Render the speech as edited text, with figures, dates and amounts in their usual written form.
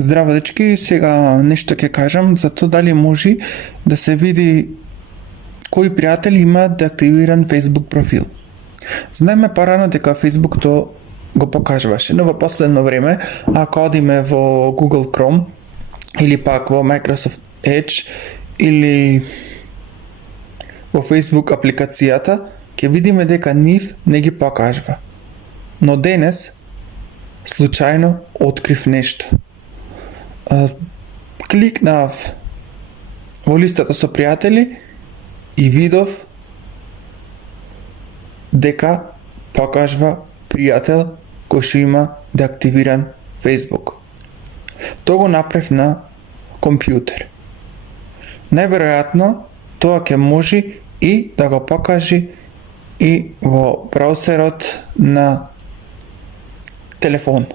Здраво, дечки, сега нешто ќе кажам за тоа дали може да се види кои пријатели имаат деактивиран Facebook профил. Знаеме порано дека Facebook то го покажуваше, но во последно време, ако одиме во Google Chrome или пак во Microsoft Edge или во Facebook апликацијата, ќе видиме дека нив не ги покажува. Но денес случајно открив нешто. Кликнав во листата со пријатели и видов дека покажува пријател кој што има деактивиран Facebook. Тоа го направив на компјутер. Најверојатно тоа ќе може и да го покаже и во браузерот на телефон.